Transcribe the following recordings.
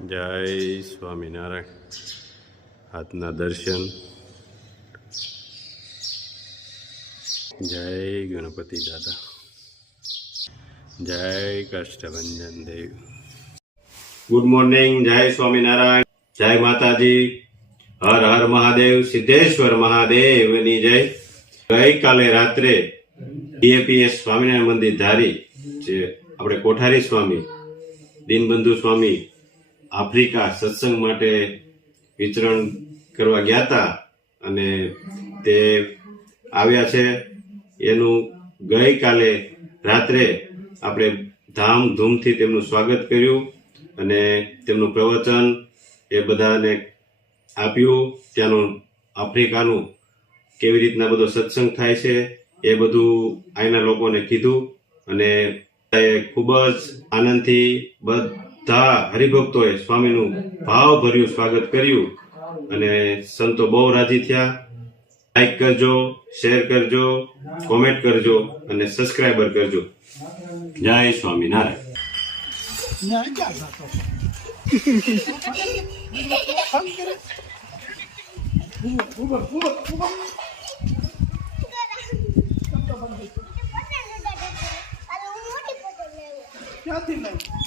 જય સ્વામિનારાયણ. હાથના દર્શન. જય ગણપતિ દાદા. જય કષ્ટભંજન દેવ. Good morning. જય સ્વામિનારાયણ. જય માતાજી. હર હર મહાદેવ. સિદ્ધેશ્વર મહાદેવની જય. ગઈકાલે રાત્રે DAPS સ્વામિનારાયણ મંદિર ધારી જે આપણે કોઠારી સ્વામી દીનબંધુ સ્વામી આફ્રિકા સત્સંગ માટે વિચરણ કરવા ગયા હતા અને તે આવ્યા છે. એનું ગઈકાલે રાત્રે આપણે ધામધૂમથી તેમનું સ્વાગત કર્યું અને તેમનું પ્રવચન એ બધાને આપ્યું. ત્યાંનું આફ્રિકાનું કેવી રીતના બધો સત્સંગ થાય છે એ બધું અહીંના લોકોને કીધું અને ખૂબ જ આનંદથી બધા હરિભક્તોએ સ્વામીનું ભાવભર્યું સ્વાગત કર્યું અને સંતો બહુ રાજી થયા. લાઈક કરજો, શેર કરજો, કોમેન્ટ કરજો અને સબસ્ક્રાઈબર કરજો. જય સ્વામિનારાયણ. ક્યાંથી લાવ્યો?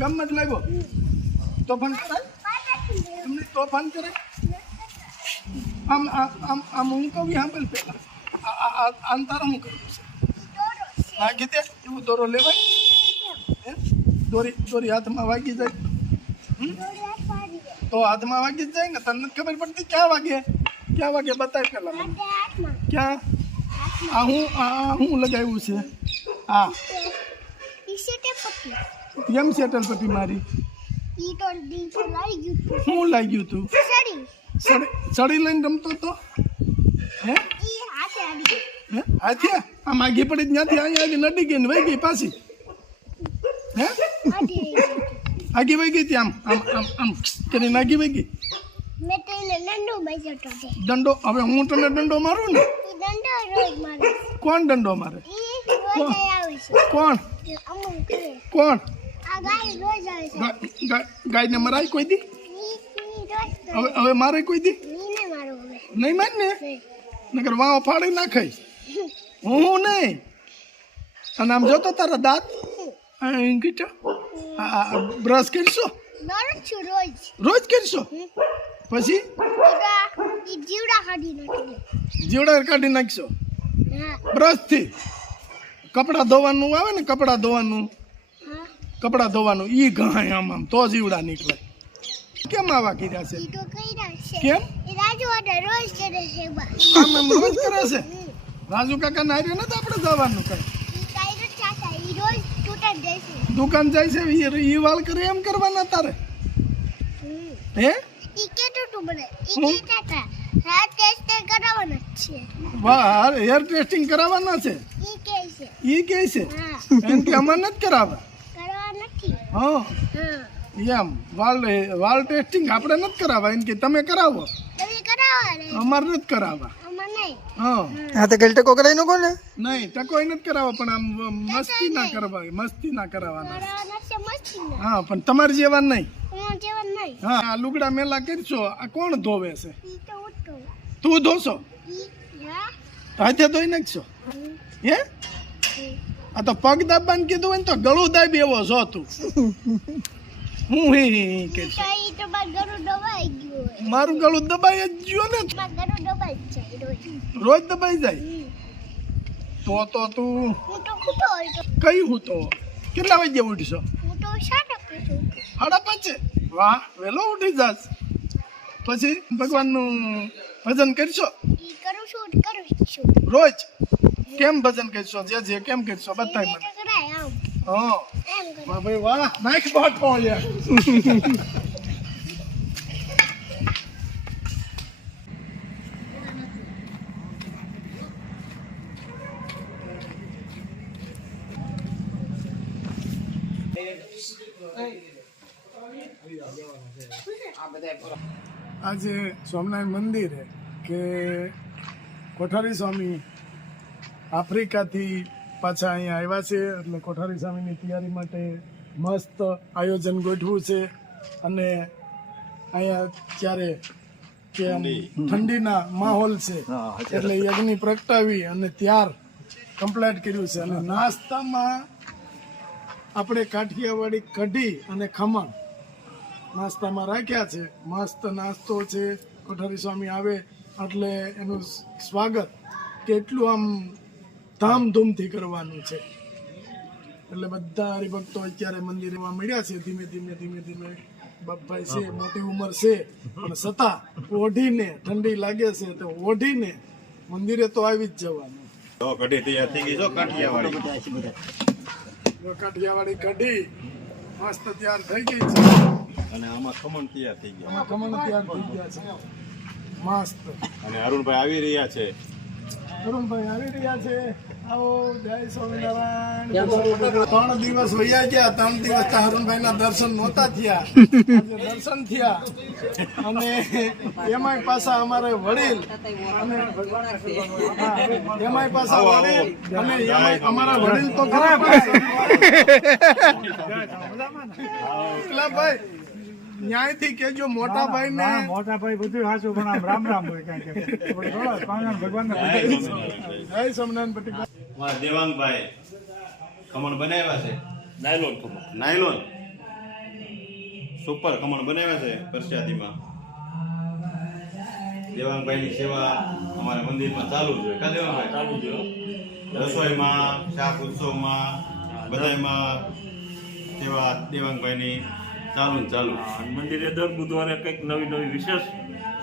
ગમત લાવ્યો? તોફાન કરાય? તમને તોફાન કરે? આમ આમ આમ હું કહું સાંભળ પેલા આમ તારે શું કરવું છે? વાગી દે એવું દોરો લેવાય? હે દોરી હાથમાં વાગી જાય તો હાથમાં વાગી જ જાય ને. તને ખબર પડતી ક્યાં વાગે બતાય પેલા મને. ક્યાં? હું લગાવ્યું છે? હા એમ સેટલ પટ્ટી મારી. શું લાગ્યું તું? સડી લઈને રમતો તો હે હાથે આમ આગી પડી ત્યાંથી અહીંયા નડી ગઈ ને વહી ગઈ પાછી. હે આગી વહી ગઈ હતી આમ આમ આમ આમ કરીને આગી વહી ગઈ. દંડો હવે હું તને દંડો મારું ને? કોણ દંડો મારે? કોણ ગાયને મરાય કોઈ દી? હવે મારે કોઈ દી નહીં માન ને નકર વાવ ફાડી નાખાય. હું નહીં. અને આમ જોતો તારા દાંત બ્રશ કરશો? રોજ કરશો? પછી જીવડા કાઢી નાખશો બ્રશ થી? કપડા ધોવાનું આવે ને, કપડા ધોવાનું ઈ ગાય આમ આમ તો જીવડા નીકળે. કેમ આવા કર્યા છે? કેમ આમ એમ રોજ કરે છે? રાજુ કાકા નાયરે નથી આપણે જવાનું કઈ? દુકાન જાય છે ઈ વાળ કરે એમ કરવાના તારે? હે વાહ હેર ટેસ્ટિંગ કરાવવાના છે? ઈ કે છે એમ કે અમારે નથી કરાવવા? હા એમ વાળ ટેસ્ટિંગ આપણે નથી કરાવવા એમ કે તમે કરાવો? અમારે નથી કરાવવા. હા તો ટકો કરાવી નો ને? નહીં ટકો નથી કરાવવા પણ આમ મસ્તી ના કરાવવાના. હા પણ તમારી જેવા નહીં. હા આ લુગડા મેલા કરશો આ કોણ ધોવે છે? તું ધોશો? હાથે ધોઈ નાખશો? હે આ તો પગ દાબવાનું કીધું હોય ને તો ગળું દાબી એવો છો તું. હું મારું ગળું દબાઈ જ ગયો ને. રોજ દબાઈ જાય તો તું કઈ હું તો કેટલા વાગે ઉઠશો? 5:30. વાહ વેલો ઉઠી જાસ. પછી ભગવાનનું ભજન કરશો? રોજ કેમ ભજન કરશો? જે કેમ કરશો બતાય મને. હા ભાઈ વાહ નાખ બાટો યાર. આજે સ્વામિનારાયણ મંદિર કે કોઠારી સ્વામી આફ્રિકાથી પાછા અહીંયા આવ્યા છે એટલે કોઠારી સ્વામીની તૈયારી માટે મસ્ત આયોજન ગોઠવું છે. અને અહીંયા ત્યારે કે આમ ઠંડીના માહોલ છે એટલે યજ્ઞ પ્રગટાવી અને ત્યાર કમ્પ્લીટ કર્યું છે. અને નાસ્તામાં આપણે કાઠિયાવાડી કઢી અને ખમણ નાસ્તામાં રાખ્યા છે. મસ્ત નાસ્તો છે. કોઠારી સ્વામી આવે એટલે એનું સ્વાગત કેટલું આમ ધામધૂમથી કરવાનું છે. એટલે બધા હરિભક્તો અત્યારે મંદિરમાં મળ્યા છે. ધીમે ધીમે બાપભાઈ છે, મોટી ઉંમર છે, પણ છતાં ઓઢીને ઠંડી લાગે છે તો ઓઢીને મંદિરે તો આવી જ જવાનું. કઢી તૈયાર થઈ ગઈ છો કાઠિયાવાડી. કાઠિયાવાડી કઢી મસ્ત તૈયાર થઈ ગઈ છે. અને આમાં ખમણ તૈયાર થઈ ગયા. આમાં ખમણ તૈયાર થઈ ગયા છે મસ્ત. અને અરુણભાઈ આવી રહ્યા છે. અરુણભાઈ આવી રહ્યા છે. આવો, જય સ્વામિનારાયણ. 3 દિવસ વયા ગયા. 3 દિવસ અરુણભાઈ ના દર્શન નહોતા થયા. આજે દર્શન થયા. અને એમાંય પાછા અમારે વડીલ અને એમાંય પાછા વડીલ અને એમાંય અમારા વડીલ તો ખરા ભાઈ ન્યાયથી કેજો મોટા ભાઈ ને. મોટા ભાઈ બધું સાચું પણ આમ રામ રામ હોય કાંઈ ભગવાન જય સ્વામિનારાયણ પટેલ. દેવાંગભાઈ ખમણ બનાવ્યા છે. નાયલોન સુપર ખમણ બનાવ્યા છે પ્રસાદીમાં. દેવાંગભાઈની સેવા અમારા મંદિરમાં ચાલુ જ હોય. કા દેવાંગભાઈ? ચાલુ જ હોય. રસોઈમાં, શાક ઉત્સવમાં, બધાયમાં સેવા દેવાંગભાઈની ચાલુ. મંદિરે દર બુધવારે કંઈક નવી વિશેષ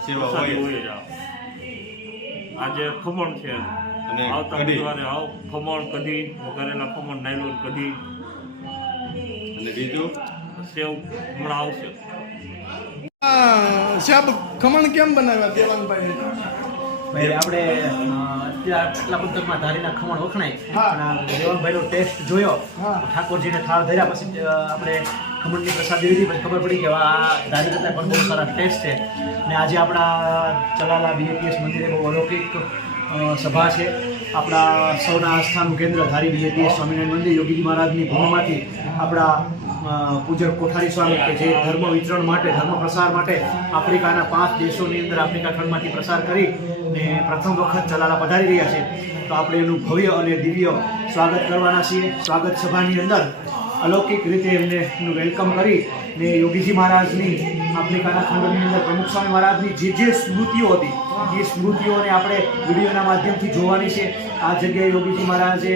સેવા પ્રસાદી હોય. જ. આજે ખમણ છે અને આવતા કઢી. બુધવારે ખમણ કઢી, વઘારેલા ખમણ, નાયલોન કઢી અને બીજું સેવ હમણાં આવશે. સાહેબ ખમણ કેમ બનાવ્યા દેવાંગભાઈ? ભાઈ આપણે આટલા પંથકમાં ધારીના ખમણ વખણાય હા. અને દેવાંગભાઈનો ટેસ્ટ જોયો. હા. ઠાકોરજીને થાળ ધર્યા પછી આપણે ખમણની પ્રસાદી લીધી પછી ખબર પડી કે આ ધારી કરતાં પણ બહુ સારા ટેસ્ટ છે. અને આજે આપણા ચલાલા બીએપીએસ મંદિરે બહુ અલૌકિક સભા છે. આપણા સૌના આસ્થાનું કેન્દ્ર ધારી બીએપીએસ સ્વામિનારાયણ મંદિર યોગીજી મહારાજની ભૂમિમાંથી આપણા પૂજ્ય કોઠારી સ્વામી કે જે ધર્મ વિતરણ માટે, ધર્મ પ્રસાર માટે આફ્રિકાના 5 દેશોની અંદર આફ્રિકા ખંડમાંથી પ્રસાર કરી ને પ્રથમ વખત ચલાલા પધારી રહ્યા છે. તો આપણે એનું ભવ્ય અને દિવ્ય સ્વાગત કરવાના છીએ. સ્વાગત સભાની અંદર અલૌકિક રીતે એમને એનું વેલકમ કરી ને યોગીજી મહારાજની આફ્રિકાના ખંડની અંદર પ્રમુખ સ્વામી મહારાજની જે સ્મૃતિઓ હતી એ સ્મૃતિઓને આપણે વિડીયોના માધ્યમથી જોવાની છે. આ જગ્યાએ યોગીજી મહારાજે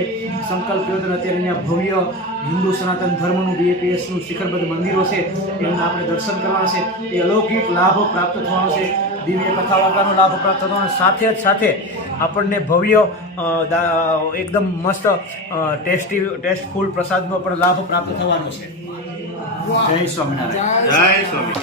સંકલ્પ કર્યો હતો. અત્યારે અહીંયા ભવ્ય હિન્દુ સનાતન ધર્મનું બીએપીએસનું શિખરબદ્ધ મંદિરો છે એમના આપણે દર્શન કરવાના છે. એ અલૌકિક લાભ પ્રાપ્ત થવાનો છે. દિવ્ય કથા વાર્તાનો લાભ પ્રાપ્ત થવાનો. સાથે આપણને ભવ્ય એકદમ મસ્ત ટેસ્ટફુલ પ્રસાદનો પણ લાભ પ્રાપ્ત થવાનો છે. જય સ્વામિનારાયણ. જય સ્વામી.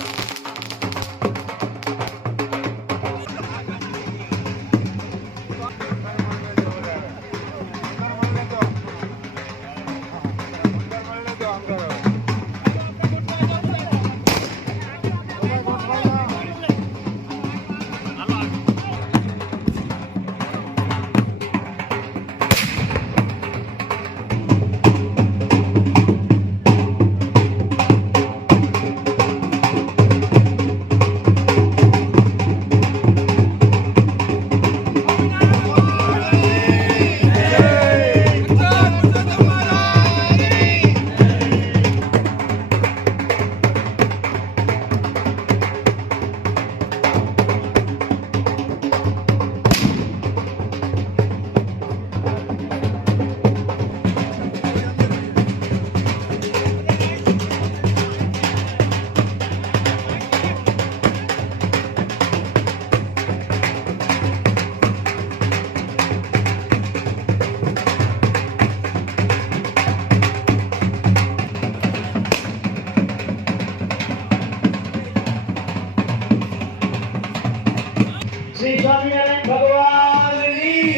શ્રી સ્વામિનારાયણ ભગવાનની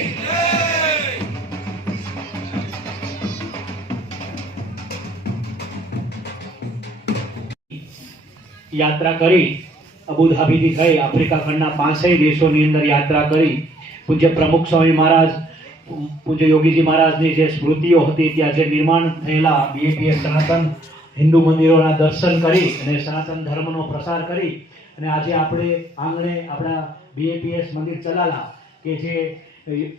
યાત્રા કરી અબુધાબીથી થઈ આફ્રિકા ખંડના 5 દેશોની અંદર યાત્રા કરી પૂજ્ય પ્રમુખ સ્વામી મહારાજ, પૂજ્ય યોગીજી મહારાજની જે સ્મૃતિઓ હતી ત્યાં જે નિર્માણ થયેલા બીએપીએસ સનાતન હિન્દુ મંદિરોના દર્શન કરી અને સનાતન ધર્મનો પ્રસાર કરી અને આજે આપણે આંગણે આપણા BAPS મંદિર ચલાલા કે જે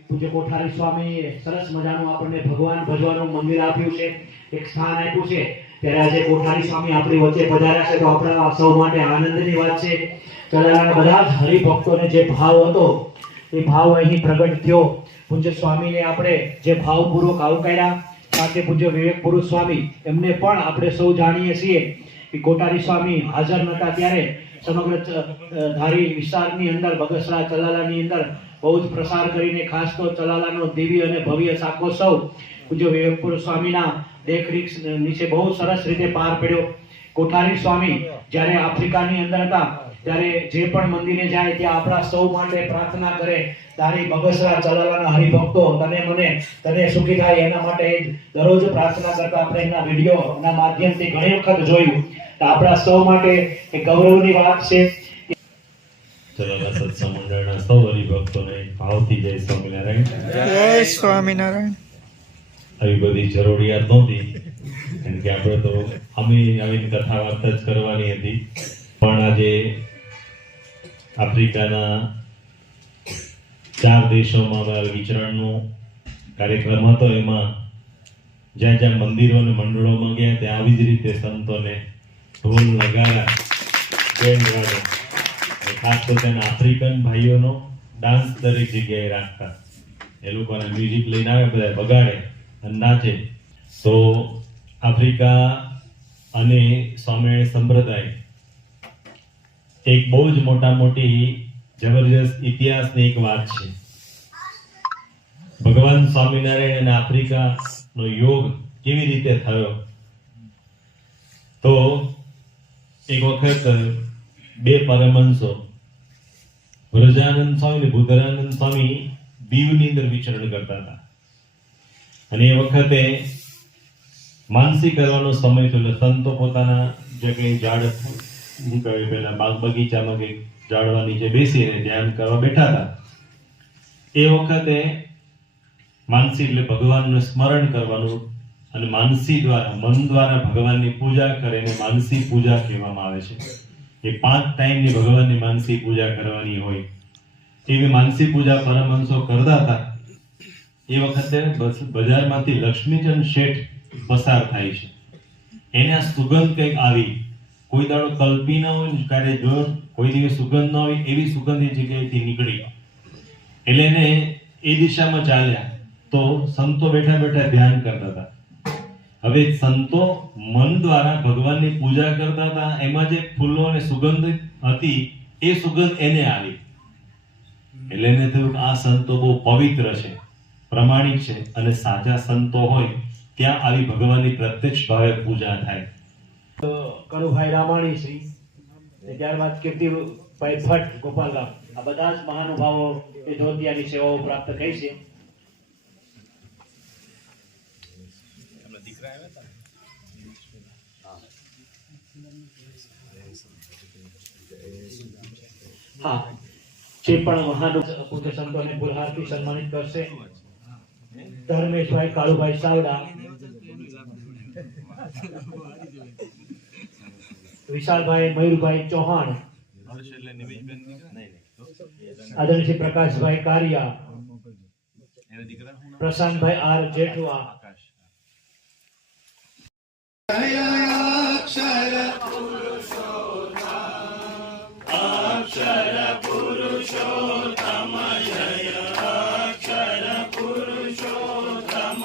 પૂજ્ય કોઠારી સ્વામીએ સરસ મજાનું આપણને ભગવાન ભજવાનું મંદિર આપ્યું છે, એક સ્થાન આપ્યું છે, ત્યારે આજે કોઠારી સ્વામી આપણી વચ્ચે પધાર્યા છે તો આપણા સૌ માટે આનંદની વાત છે. ચલાલાના બધા જ હરિભક્તોને જે ભાવ હતો એ ભાવ અહીં પ્રગટ થયો. પૂજ્ય સ્વામીને આપણે જે ભાવપૂર્વક આવકાર્યા, સાથે પૂજ્ય વિવેક પુરુષ સ્વામી એમને પણ આપણે સૌ જાણીએ છીએ કે કોઠારી સ્વામી હાજર નહોતા ત્યારે સમગ્ર ધારી વિસ્તારની અંદર બગસરા ચલાલાની અંદર બહુ જ પ્રસાર કરીને ખાસ તો ચલાલાનો દિવ્ય અને ભવ્ય શાકોત્સવ પૂજ્ય વિવેક પુરુષ સ્વામીના દેખરેખ નીચે બહુ સરસ રીતે પાર પડ્યો. કોઠારી સ્વામી જ્યારે આફ્રિકાની અંદર હતા ત્યારે જે પણ મંદિરે જાય ત્યાં આપણા સૌ માટે પ્રાર્થના કરે, તારી બગસરા ચલાલાના હરિભક્તો તને મને તને સુખી થાય એના માટે દરરોજ પ્રાર્થના કરતા આપણે એના વિડીયોના માધ્યમથી ઘણી વખત જોયું. તો આપણા સૌ માટે એક ગૌરવની વાત છે. ચલાલા સત્સંગ મંડળના સૌ હરિભક્તોને ભાવથી જય સ્વામિનારાયણ. જય સ્વામિનારાયણ. આવી બધી જરૂરિયાત નહોતી, કારણ કે આપણે તો અમે આવીને કથા વાર્તા જ કરવાની હતી, પણ આજે આફ્રિકાના 4 દેશોમાં અમારા વિચરણનો કાર્યક્રમ હતો. એમાં જ્યાં જ્યાં મંદિરો અને મંડળોમાં ગયા ત્યાં આવી જ રીતે સંતોને ઢોલ નગારા બેન્ડ વાળો ખાસ તો તેના આફ્રિકન ભાઈઓનો ડાન્સ દરેક જગ્યાએ રાખતા. એ લોકોને મ્યુઝિક લઈને આવે, બધા બગાડે અને નાચે. તો આફ્રિકા અને સ્વામિનારાયણ સંપ્રદાય એક બહુ જ મોટી જબરજસ્ત ઇતિહાસની એક વાત છે. ભગવાન સ્વામિનારાયણ અને આફ્રિકાનો યોગ કેવી રીતે થયો? તો એક વખત 2 પરમહંસો વ્રજાનંદ સ્વામી અને બુદ્ધાનંદ સ્વામી દીવની અંદર વિચરણ કરતા હતા, અને એ વખતે માનસી કરવાનો સમય થયો. સંતો પોતાના જે કંઈ ઝાડ નીકળે પેલા બગીચામાં કંઈક ઝાડવા નીચે બેસીને ધ્યાન કરવા બેઠા હતા. એ વખતે માનસી એટલે ભગવાનનું સ્મરણ કરવાનું, અને માનસી દ્વારા મન દ્વારા ભગવાનની પૂજા કરીને માનસી પૂજા કહેવામાં આવે છે. એ 5 ટાઈમની ભગવાનની માનસી પૂજા કરવાની હોય. એવી માનસી પૂજા પરમહંસો કરતા હતા. એ વખતે બજારમાંથી લક્ષ્મીચંદ શેઠ પસાર થાય છે. એને આ સુગંધ કંઈક આવી, કોઈ દાડો કલ્પી ન હોય, ક્યારે જો કોઈ દિવસ સુગંધ ન આવી, એવી સુગંધ એ જગ્યાએથી નીકળી. એટલે એને એ દિશામાં ચાલ્યા. તો સંતો બેઠા બેઠા ધ્યાન કરતા હતા. હવે સંતો મન દ્વારા ભગવાનની પૂજા કરતા હતા, એમાં જે ફૂલો અને સુગંધ હતી એ સુગંધ એને આવી. એટલે એને થયું આ સંતો બહુ પવિત્ર છે, પ્રમાણિક છે, અને સાચા સંતો હોય ત્યાં આવી ભગવાનની પ્રત્યક્ષ ભાવે પૂજા થાય. કનુભાઈ રામાણી શ્રી, ત્યારબાદ કીર્તિભાઈ ભટ્ટ ગોપાલગામ, આ બધા જ મહાનુભાવો એ ધોતિયાની સેવાઓ પ્રાપ્ત કરી છે. હા, જે પણ મહાનુભાવ સંતોને પુરહારથી સન્માનિત કરશે. ધર્મેશભાઈ કાળુભાઈ સાવડા, વિશાલભાઈ મયુરભાઈ ચૌહાણ, આદરણીય શ્રી પ્રકાશભાઈ કારિયા, પ્રશાંતભાઈ આર જેઠવા, અક્ષર પુરુષોત્તમ જય અક્ષર પુરુષોત્તમ